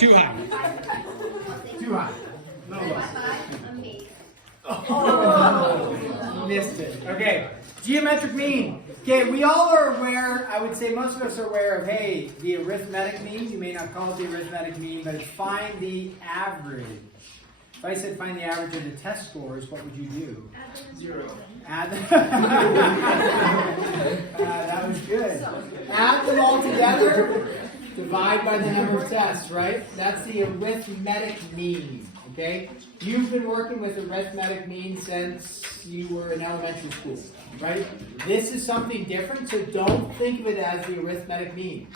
Too high. Too high. Oh, Missed it. Okay. Geometric mean. Okay, we all are aware, I would say most of us are aware of, hey, the arithmetic mean. You may not call it the arithmetic mean, but it's find the average. If I said find the average of the test scores, what would you do? Zero. Add them. That was good. Add them all together. Divide by the number of tests, right? That's the arithmetic mean. Okay? You've been working with arithmetic mean since you were in elementary school, right? This is something different, so don't think of it as the arithmetic mean.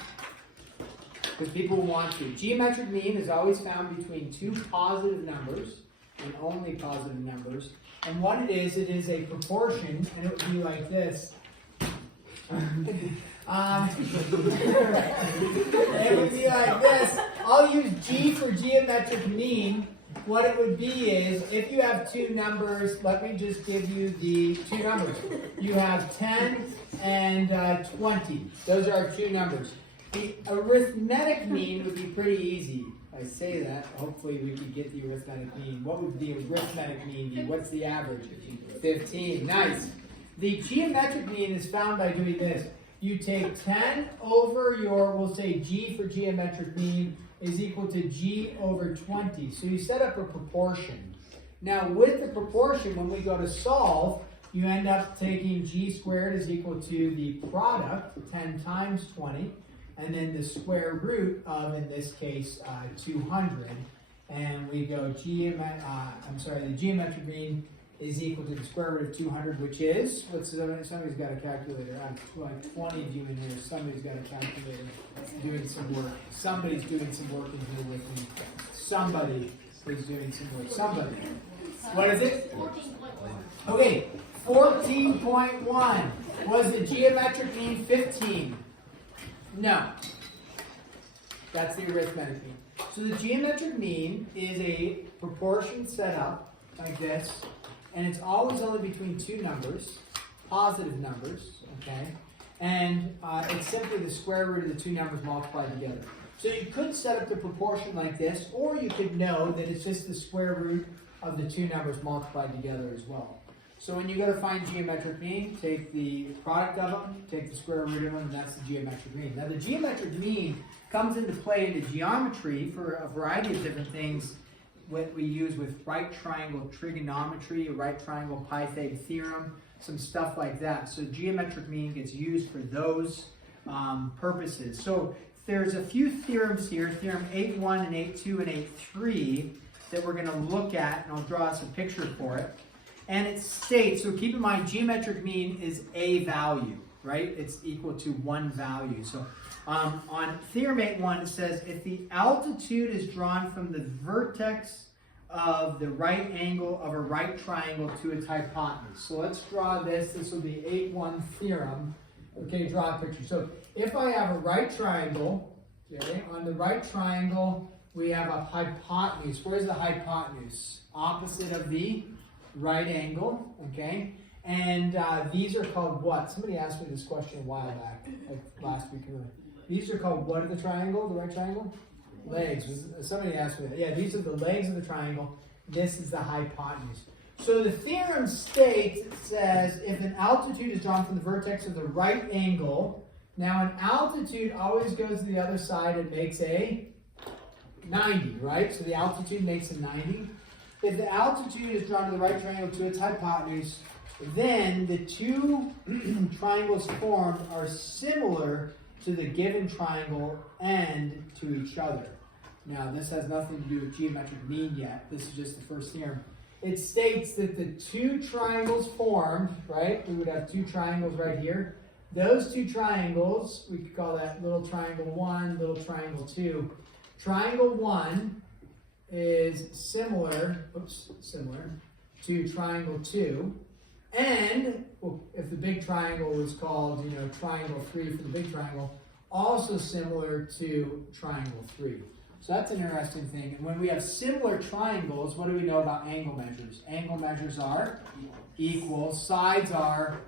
Because people want to. Geometric mean is always found between two positive numbers, and only positive numbers. And what it is a proportion, and it would be like this. It would be like this. I'll use G for geometric mean. What it would be is, if you have two numbers, let me just give you the two numbers. You have 10 and 20. Those are our two numbers. The arithmetic mean would be pretty easy. If I say that, hopefully we could get the arithmetic mean. What would the arithmetic mean be? What's the average? 15. Nice. The geometric mean is found by doing this. You take 10 over your, we'll say G for geometric mean is equal to G over 20. So you set up a proportion. Now with the proportion, when we go to solve, you end up taking G squared is equal to the product, 10 times 20, and then the square root of, in this case, 200. And we go, the geometric mean is equal to the square root of 200, which is, somebody's got a calculator. I'm like 20 of you in here. Somebody's got a calculator doing some work. Somebody's doing some work in here with me. Somebody is doing some work. Somebody. What is it? 14.1. Okay, 14.1. Was the geometric mean 15? No. That's the arithmetic mean. So the geometric mean is a proportion set up like this. And it's always only between two numbers, positive numbers, okay? And it's simply the square root of the two numbers multiplied together. So you could set up the proportion like this, or you could know that it's just the square root of the two numbers multiplied together as well. So when you go to find geometric mean, take the product of them, take the square root of them, and that's the geometric mean. Now the geometric mean comes into play into geometry for a variety of different things. What we use with right triangle trigonometry, right triangle Pythagorrean theorem, some stuff like that. So geometric mean gets used for those purposes. So there's a few theorems here, theorem 8.1 and 8.2 and 8.3, that we're going to look at, and I'll draw us a picture for it. And it states, so keep in mind, geometric mean is a value, right? It's equal to one value. So on theorem 8.1, it says, if the altitude is drawn from the vertex of the right angle of a right triangle to its hypotenuse. So let's draw this. This will be 8.1 theorem. Okay, draw a picture. So if I have a right triangle, okay, on the right triangle, we have a hypotenuse. Where's the hypotenuse? Opposite of the right angle, okay? And these are called what? Somebody asked me this question a while back, like last week. These are called what of the triangle, the right triangle? Legs. Somebody asked me that. Yeah, these are the legs of the triangle. This is the hypotenuse. So the theorem states, it says, if an altitude is drawn from the vertex of the right angle, now an altitude always goes to the other side and makes a 90, right? So the altitude makes a 90. If the altitude is drawn to the right triangle to its hypotenuse, then the two triangles formed are similar to the given triangle and to each other. Now, this has nothing to do with geometric mean yet. This is just the first theorem. It states that the two triangles formed, right? We would have two triangles right here. Those two triangles, we could call that little triangle 1, little triangle 2. Triangle 1 is similar to triangle 2. And if the big triangle was called, triangle 3 for the big triangle, also similar to triangle 3. So that's an interesting thing. And when we have similar triangles, what do we know about angle measures? Angle measures are equal, sides are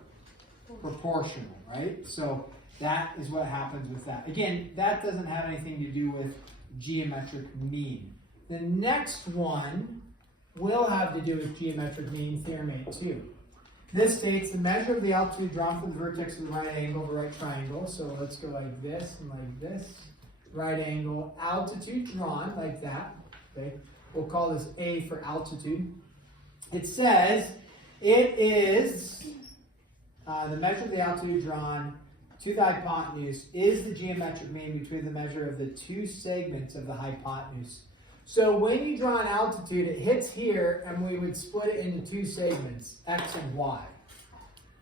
proportional, right? So that is what happens with that. Again, that doesn't have anything to do with geometric mean. The next one will have to do with geometric mean, theorem 8.2. This states the measure of the altitude drawn from the vertex of the right angle of a right triangle. So let's go like this and like this. Right angle, altitude drawn like that. Okay, we'll call this A for altitude. It says it is the measure of the altitude drawn to the hypotenuse is the geometric mean between the measure of the two segments of the hypotenuse. So when you draw an altitude, it hits here, and we would split it into two segments, x and y.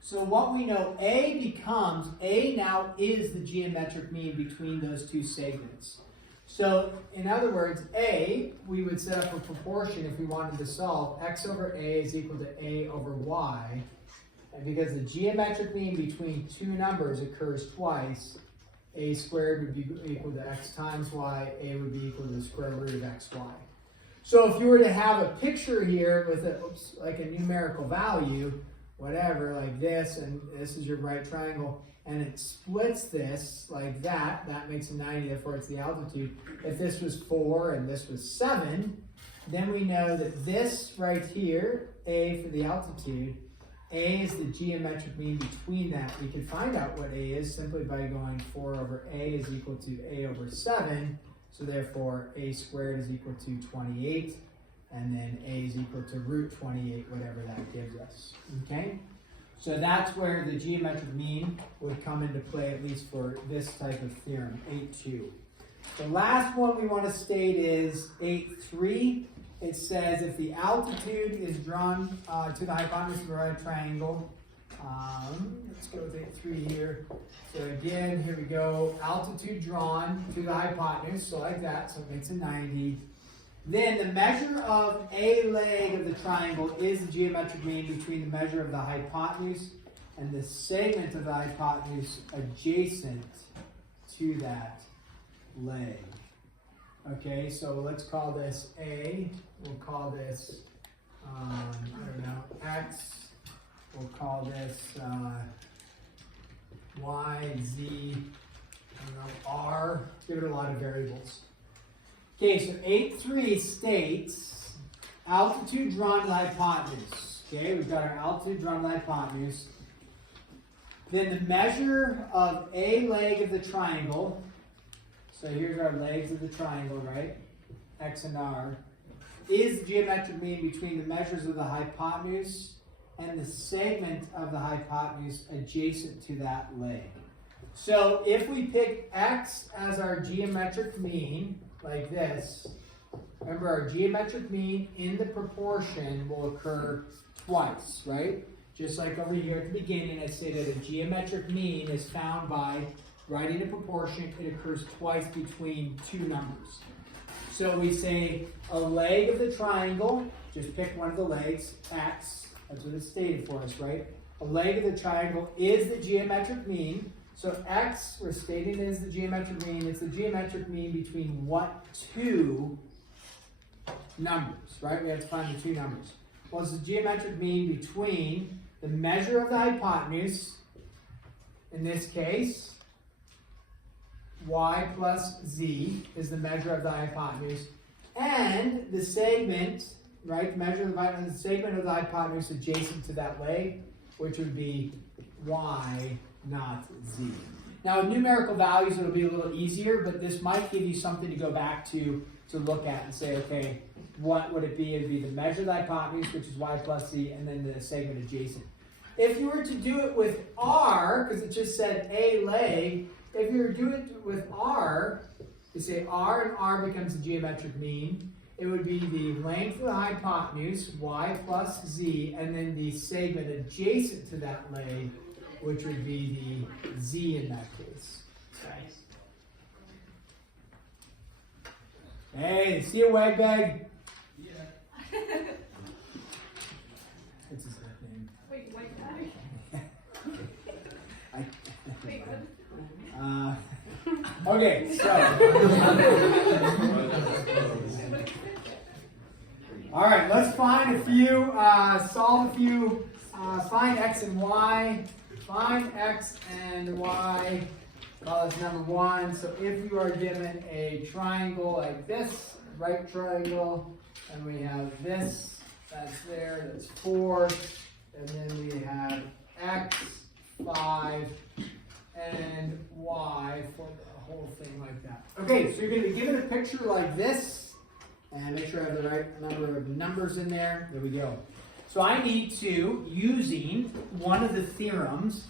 So what we know, A now is the geometric mean between those two segments. So in other words, A, we would set up a proportion if we wanted to solve x over A is equal to A over y. And because the geometric mean between two numbers occurs twice, A squared would be equal to x times y, A would be equal to the square root of xy. So if you were to have a picture here with like a numerical value, whatever, like this, and this is your right triangle, and it splits this like that, that makes a 90, therefore it's the altitude. If this was 4 and this was 7, then we know that this right here, A for the altitude, A is the geometric mean between that. We can find out what A is simply by going 4 over A is equal to A over 7. So therefore, A squared is equal to 28. And then A is equal to root 28, whatever that gives us. Okay? So that's where the geometric mean would come into play, at least for this type of theorem, 8.2. The last one we want to state is 8.3. It says if the altitude is drawn to the hypotenuse of a right triangle, let's go with 8.3 here. So again, here we go, altitude drawn to the hypotenuse, so like that, so it makes a 90. Then the measure of a leg of the triangle is the geometric mean between the measure of the hypotenuse and the segment of the hypotenuse adjacent to that leg. Okay, so let's call this A. We'll call this, I don't know, X. We'll call this Y, Z, I don't know, R. Give it a lot of variables. Okay, so 8.3 states altitude drawn to the hypotenuse. Okay, we've got our altitude drawn to the hypotenuse. Then the measure of a leg of the triangle. So here's our legs of the triangle, right? X and R. Is the geometric mean between the measures of the hypotenuse and the segment of the hypotenuse adjacent to that leg. So if we pick X as our geometric mean, like this, remember our geometric mean in the proportion will occur twice, right? Just like over here at the beginning, I stated a geometric mean is found by writing a proportion. It occurs twice between two numbers. So we say a leg of the triangle, just pick one of the legs, X, that's what it's stated for us, right? A leg of the triangle is the geometric mean. So X, we're stating is the geometric mean. It's the geometric mean between what two numbers, right? We have to find the two numbers. Well, it's the geometric mean between the measure of the hypotenuse, in this case, y plus z is the measure of the hypotenuse, and the segment, right? Measure of the segment of the hypotenuse adjacent to that leg, which would be y, not z. Now, with numerical values, it'll be a little easier, but this might give you something to go back to look at and say, okay, what would it be? It'd be the measure of the hypotenuse, which is y plus z, and then the segment adjacent. If you were to do it with r, because it just said a leg, if you were to do it with r, you say r and r becomes the geometric mean. It would be the length of the hypotenuse, y plus z, and then the segment adjacent to that leg, which would be the z in that case. Hey, see a wag bag? Yeah. What's his nickname? Wait, wag bag? Wait, what? Okay, so. All right, let's find a few, solve a few, find x and y, find x and y Call this number 1. So if you are given a triangle like this, right triangle, and we have this, that's there, that's 4, and then we have x, 5, and y for the whole thing like that. Okay, so you're going to be given a picture like this, and make sure I have the right number of numbers in there. There we go. So I need to, using one of the theorems,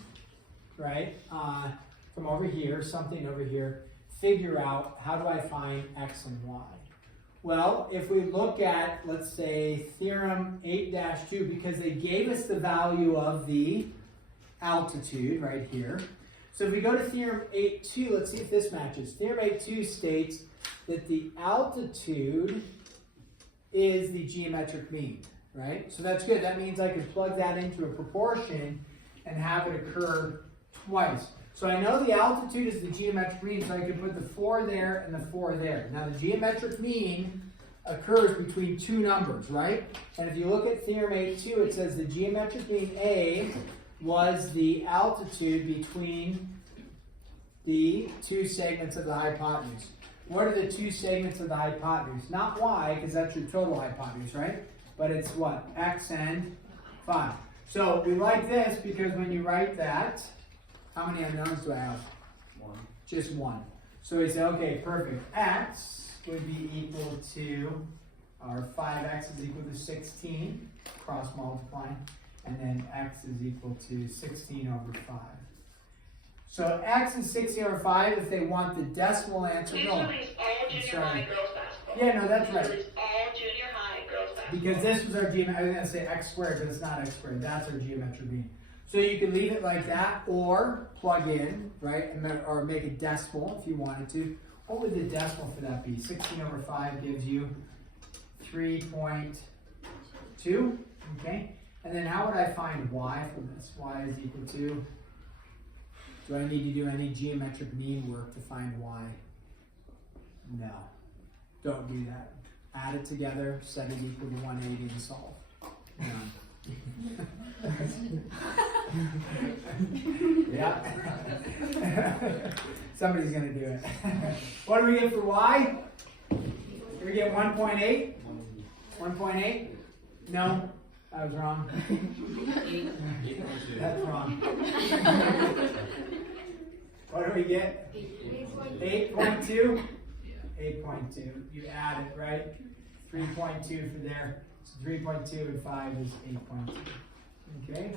right, from over here, something over here, figure out how do I find x and y. Well, if we look at, let's say, theorem 8-2, because they gave us the value of the altitude right here. So if we go to theorem 8.2, let's see if this matches. Theorem 8.2 states that the altitude is the geometric mean, right? So that's good. That means I can plug that into a proportion and have it occur twice. So I know the altitude is the geometric mean, so I can put the 4 there and the 4 there. Now the geometric mean occurs between two numbers, right? And if you look at theorem 8.2, it says the geometric mean A was the altitude between the two segments of the hypotenuse. What are the two segments of the hypotenuse? Not y, because that's your total hypotenuse, right? But it's what? X and 5. So we like this because when you write that, how many unknowns do I have? 1. Just 1. So we say, okay, perfect. X would be equal to, or 5x is equal to 16, cross multiplying, and then x is equal to 16 over 5. So x is 16 over 5. If they want the decimal answer, Please no. release all junior high girls basketball. Yeah, no, that's right. Release all junior high girls basketball. Because this was our geometric, I was going to say x squared, but it's not x squared. That's our geometric mean. So you can leave it like that, or plug in, right, or make a decimal if you wanted to. What would the decimal for that be? 16 over 5 gives you 3.2, okay? And then how would I find y from this? Y is equal to, do I need to do any geometric mean work to find y? No, don't do that. Add it together, set it equal to 180 and solve. None. Yeah. Somebody's going to do it. What do we get for y? Do we get 1.8? 1.8? No, I was wrong. That's wrong. What do we get? 8.2? 8.2. You add it, right? 3.2 for there. So 3.2 and 5 is 8.2. Okay?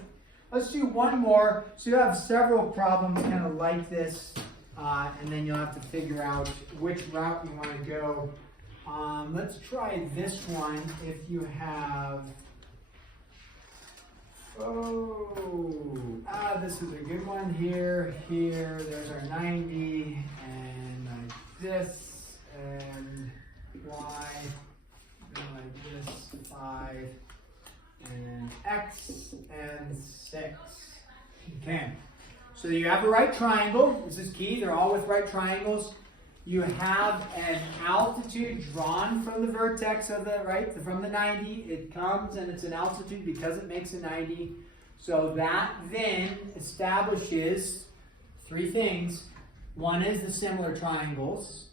Let's do one more. So you have several problems kind of like this, and then you'll have to figure out which route you want to go. Let's try this one. If you have, this is a good one here, there's our 90, and like this, and y, and like this, 5, and x, and 6. Okay, so you have a right triangle. This is key. They're all with right triangles. You have an altitude drawn from the vertex of the, right, from the 90. It comes and it's an altitude because it makes a 90. So that then establishes three things. One is the similar triangles.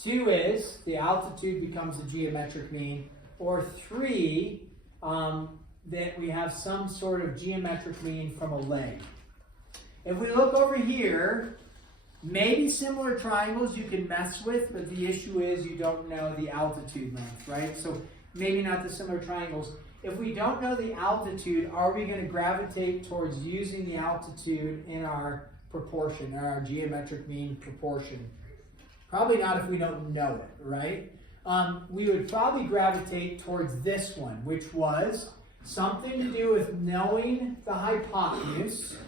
2 is the altitude becomes the geometric mean. Or 3, that we have some sort of geometric mean from a leg. If we look over here, maybe similar triangles you can mess with, but the issue is you don't know the altitude length, right? So maybe not the similar triangles. If we don't know the altitude, are we going to gravitate towards using the altitude in our proportion, or our geometric mean proportion? Probably not if we don't know it, right? We would probably gravitate towards this one, which was something to do with knowing the hypotenuse.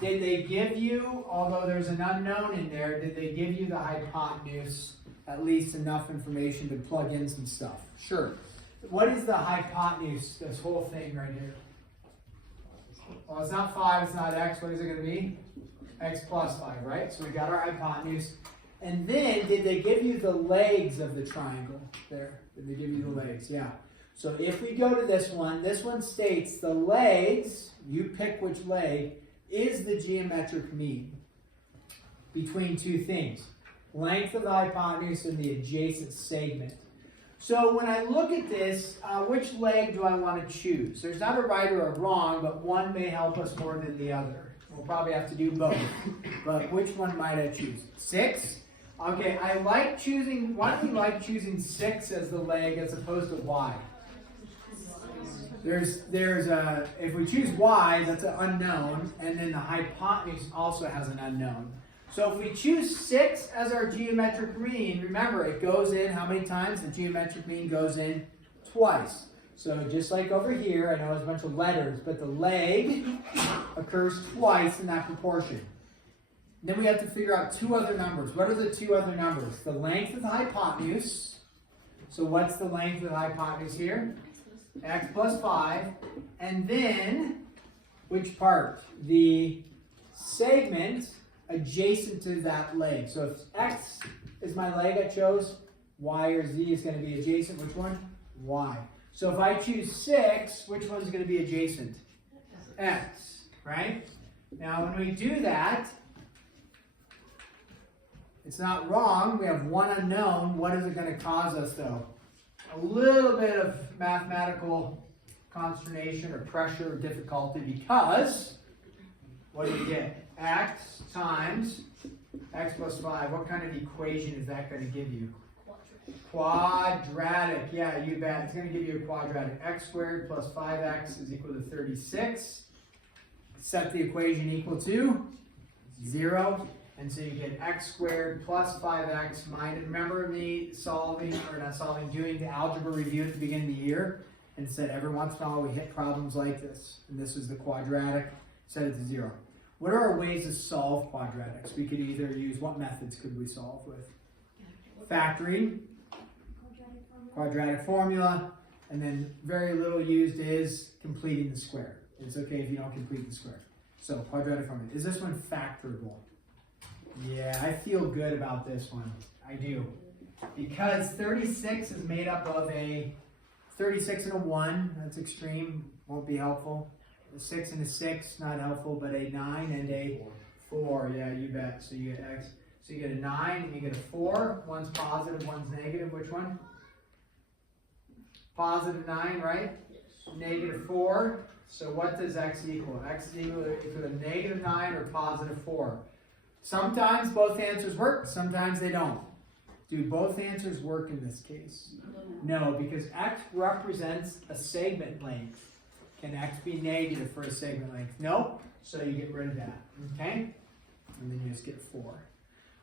Did they give you, although there's an unknown in there, did they give you the hypotenuse, at least enough information to plug in some stuff? Sure. What is the hypotenuse, this whole thing right here? Well, it's not 5, it's not x. What is it going to be? X plus 5, right? So we got our hypotenuse. And then, did they give you the legs of the triangle? There. Did they give you the legs? Yeah. So if we go to this one states the legs, you pick which leg, is the geometric mean. between two things. Length of the hypotenuse and the adjacent segment. So when I look at this, which leg do I want to choose? There's not a right or a wrong, but one may help us more than the other. We'll probably have to do both. But which one might I choose? 6? Okay, I like choosing, why do you like choosing 6 as the leg as opposed to Y? If we choose Y, that's an unknown, and then the hypotenuse also has an unknown. So if we choose 6 as our geometric mean, remember it goes in how many times? The geometric mean goes in twice. So just like over here, I know it's a bunch of letters, but the leg occurs twice in that proportion. Then we have to figure out 2 other numbers. What are the 2 other numbers? The length of the hypotenuse. So what's the length of the hypotenuse here? X plus 5. And then, which part? The segment adjacent to that leg. So if X is my leg I chose, Y or Z is going to be adjacent. Which one? Y. So if I choose 6, which one's going to be adjacent? X, right? Now when we do that, it's not wrong. We have one unknown. What is it going to cause us though? A little bit of mathematical consternation or pressure or difficulty because what do you get? X times X plus 5. What kind of equation is that going to give you? Quadratic. Yeah, you bet. It's going to give you a quadratic. X squared plus 5x is equal to 36. Set the equation equal to 0. And so you get x squared plus 5x minus, remember me doing the algebra review at the beginning of the year and said every once in a while we hit problems like this. And this is the quadratic, set it to 0. What are our ways to solve quadratics? We could either use, what methods could we solve with? Factoring, quadratic formula, and then very little used is completing the square. It's okay if you don't complete the square. So quadratic formula. Is this one factorable? Yeah, I feel good about this one. I do. Because 36 is made up of a 36 and a 1. That's extreme. Won't be helpful. A 6 and a 6, not helpful, but a 9 and a 4. Yeah, you bet. So you get x. So you get a 9 and you get a 4. One's positive, one's negative. Which one? Positive 9, right? Negative 4. So what does x equal? X is equal to negative 9 or positive 4. Sometimes both answers work, sometimes they don't. Do both answers work in this case? No, because x represents a segment length. Can x be negative for a segment length? No, so you get rid of that, okay? And then you just get 4.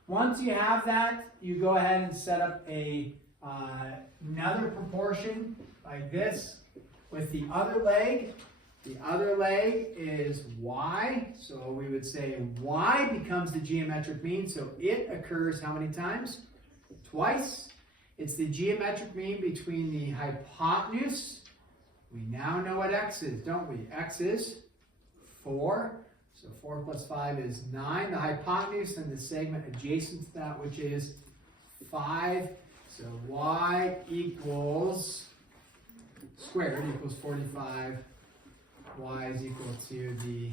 Once you have that, you go ahead and set up another proportion like this with the other leg. The other leg is y, so we would say y becomes the geometric mean, so it occurs how many times? Twice. It's the geometric mean between the hypotenuse. We now know what x is, don't we? X is 4, so 4 plus 5 is 9. The hypotenuse and the segment adjacent to that, which is 5. So y equals, squared equals 45. Y is equal to the,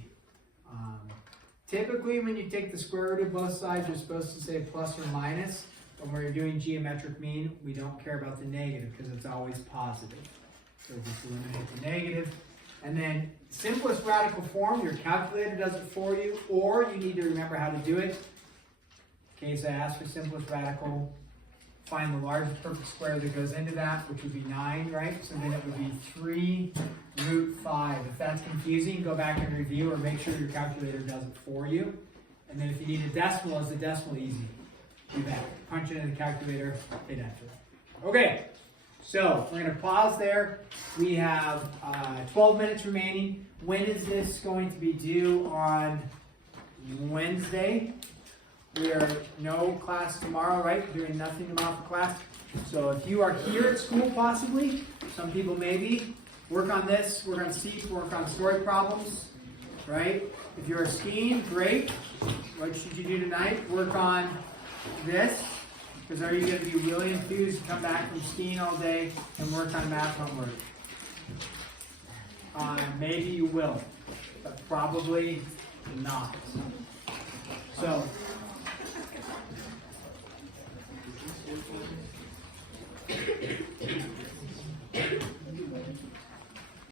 typically when you take the square root of both sides, you're supposed to say plus or minus. When we're doing geometric mean, we don't care about the negative because it's always positive. So just eliminate the negative. And then simplest radical form, your calculator does it for you, or you need to remember how to do it. In case I ask for simplest radical, find the largest perfect square that goes into that, which would be 9, right? So then it would be 3 root 5. If that's confusing, go back and review or make sure your calculator does it for you. And then if you need a decimal, is the decimal easy? Do that. Punch it in the calculator, hit enter. Okay, so we're going to pause there. We have 12 minutes remaining. When is this going to be due? On Wednesday. We are no class tomorrow, right? Doing nothing tomorrow for class. So if you are here at school, possibly, some people may be, work on this, work on SEEP, work on story problems, right? If you're skiing, great. What should you do tonight? Work on this, because are you going to be really enthused to come back from skiing all day and work on math homework? Maybe you will, but probably not. So, This one.